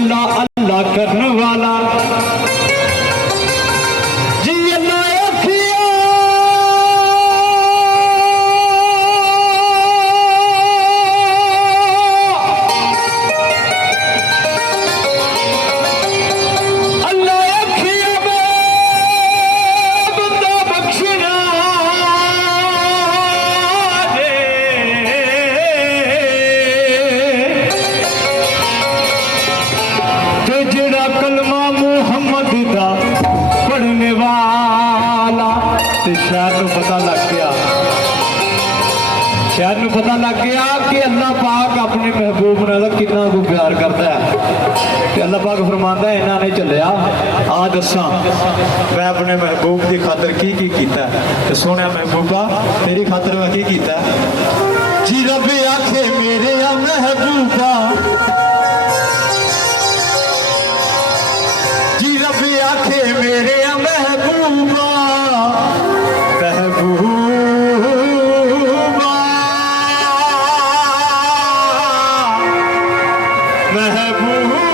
अल्लाह अल्लाह करने वाला जी अल्लाह अखिया अल्लाह अखिया में बंदा बख्शना जेड़ा कलमा मुहम्मद दा पढ़ने वाला ते शायद पता लग गया कि अल्लाह पाक अपने महबूब नाल कितना को प्यार करता है। ते अल्लाह पाक फरमांदा है इन्हां ने चलिया आ दसा मैं अपने महबूब की खातर की कीता ते सोहणिया महबूबा तेरी खातर मैं की कीता जी रब आखे मेरे आ महबूबा आखे मेरे महबूबा महबूबा महबूबा